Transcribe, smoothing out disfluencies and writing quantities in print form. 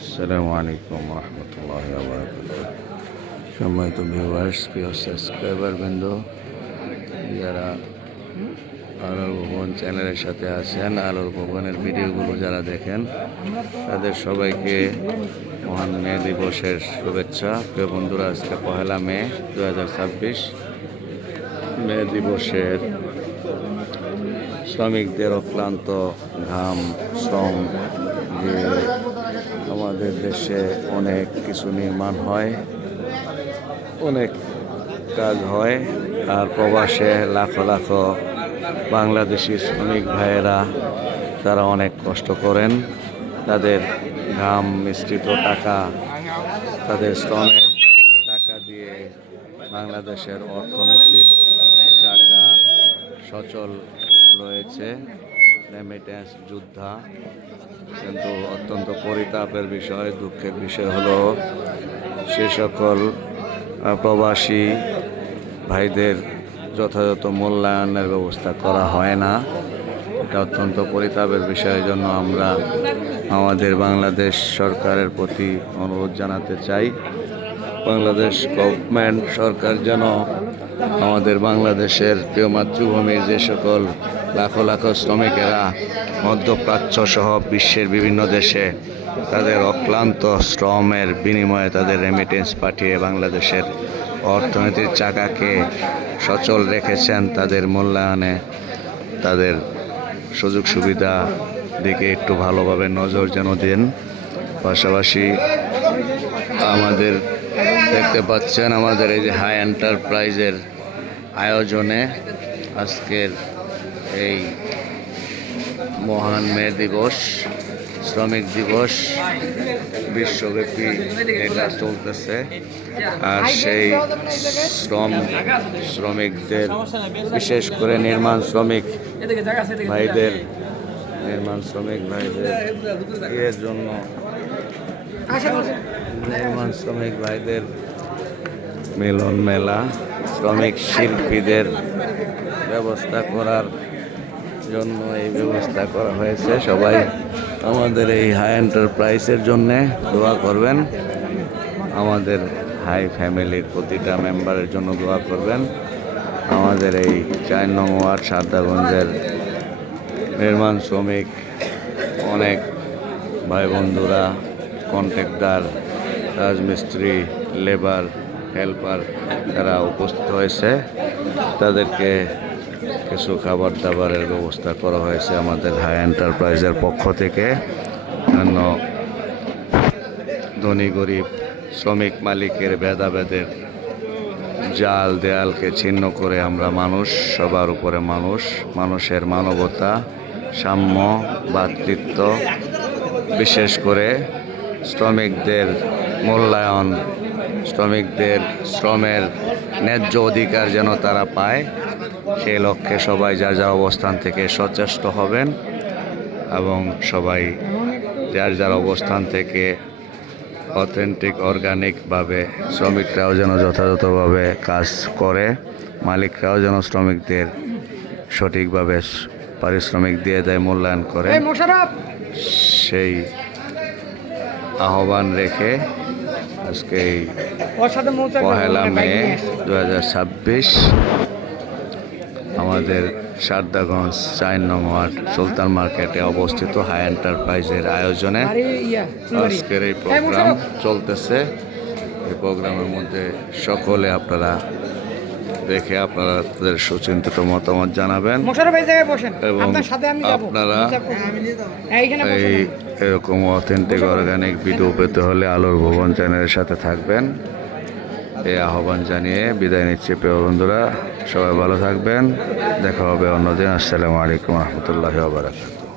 আসসালামু আলাইকুম রহমতুল্লাহি ওয়া বারাকাতুহু। সম্মানিত ভিউয়ার্স, প্রিয় সাবস্ক্রাইবার বৃন্দ, যারা আলোর ভবন চ্যানেলের সাথে আছেন, আলোর ভবনের ভিডিওগুলো যারা দেখেন, তাদের সবাইকে মহান মে দিবসের শুভেচ্ছা। প্রিয় বন্ধুরা, আজকে 1 মে 2026। মে দিবসের শ্রমিকদের অক্লান্ত ঘাম শ্রম দিয়ে আমাদের দেশে অনেক কিছু নির্মাণ হয়, অনেক কাজ হয়। আর প্রবাসে লাখো লাখো বাংলাদেশি শ্রমিক ভাইয়েরা তারা অনেক কষ্ট করেন। তাদের ঘাম মিশ্রিত টাকা, তাদের শ্রমের টাকা দিয়ে বাংলাদেশের অর্থনীতির চাকা সচল রয়েছে। রেমিটেন্স যোদ্ধা, কিন্তু অত্যন্ত পরিতাপের বিষয়, দুঃখের বিষয় হলো সে সকল প্রবাসী ভাইদের যথাযথ মূল্যায়নের ব্যবস্থা করা হয় না। এটা অত্যন্ত পরিতাপের বিষয়ের জন্য আমরা আমাদের বাংলাদেশ সরকারের প্রতি অনুরোধ জানাতে চাই, বাংলাদেশ গভর্নমেন্ট সরকার যেন আমাদের বাংলাদেশের প্রিয় মাতৃভূমির যে সকল লাখো লাখো শ্রমিকেরা মধ্যপ্রাচ্য সহ বিশ্বের বিভিন্ন দেশে তাদের অক্লান্ত শ্রমের বিনিময়ে তাদের রেমিটেন্স পাঠিয়ে বাংলাদেশের অর্থনীতির চাকাকে সচল রেখেছেন, তাদের মূল্যায়নে, তাদের সুযোগ সুবিধা দিকে একটু ভালোভাবে নজর যেন দেন। পাশাপাশি আমাদের দেখতে পাচ্ছেন আমাদের এই যে হাই এন্টারপ্রাইজের আয়োজনে আজকের এই মহান মে দিবস, শ্রমিক দিবস বিশ্বব্যাপী এটা চলতেছে। আর সেই শ্রমিকদের, বিশেষ করে নির্মাণ শ্রমিক ভাইদের এর জন্য নির্মাণ শ্রমিক ভাইদের মিলন মেলা, শ্রমিক শিল্পীদের ব্যবস্থা করার জন্য এই ব্যবস্থা করা হয়েছে। সবাই আমাদের এই হাই এন্টারপ্রাইজের জন্যে দোয়া করবেন, আমাদের হাই ফ্যামিলির প্রতিটা মেম্বারের জন্য দোয়া করবেন। আমাদের এই 4 নং ওয়ার্ড সারদাগঞ্জের নির্মাণ শ্রমিক অনেক ভাই বন্ধুরা, কন্ট্রাক্টর, রাজমিস্ত্রি, লেবার, হেল্পার তারা উপস্থিত হয়েছে। তাদেরকে কিছু খাবার দাবারের ব্যবস্থা করা হয়েছে আমাদের হাই এন্টারপ্রাইজের পক্ষ থেকে, যেন ধনী গরিব শ্রমিক মালিকের ভেদাভেদের জাল দেয়ালকে ছিন্ন করে আমরা মানুষ, সবার উপরে মানুষ, মানুষের মানবতা, সাম্য, ভ্রাতৃত্ব, বিশেষ করে শ্রমিকদের মূল্যায়ন, শ্রমিকদের শ্রমের ন্যায্য অধিকার যেন তারা পায়, সেই লক্ষ্যে সবাই যার যার অবস্থান থেকে সচেষ্ট হবেন এবং সবাই যার যার অবস্থান থেকে অথেন্টিক অর্গানিকভাবে শ্রমিকরাও যেন যথাযথভাবে কাজ করে, মালিকরাও যেন শ্রমিকদের সঠিকভাবে পারিশ্রমিক দিয়ে দেয়, মূল্যায়ন করে, সেই আহ্বান রেখে আজকে এই 1 মে 2026 আমাদের সারদাগঞ্জ 4 নং ওয়ার্ড সুলতান মার্কেটে অবস্থিত হাই এন্টারপ্রাইজের আয়োজনে আজকের এই প্রোগ্রাম চলতেছে। এই প্রোগ্রামের মধ্যে সকলে আপনারা দেখে আপনারা তাদের সুচিন্তিত মতামত জানাবেন এবং আপনারা এই এরকম অথেন্টিক অর্গানিক ভিডিও পেতে হলে আলোর ভবন চ্যানেলের সাথে থাকবেন। এই আহ্বান জানিয়ে বিদায় নিচ্ছি প্রিয় বন্ধুরা, সবাই ভালো থাকবেন, দেখা হবে অন্যদিন। আসসালামু আলাইকুম রহমতুল্লাহি ওয়া বারাকাতুহু।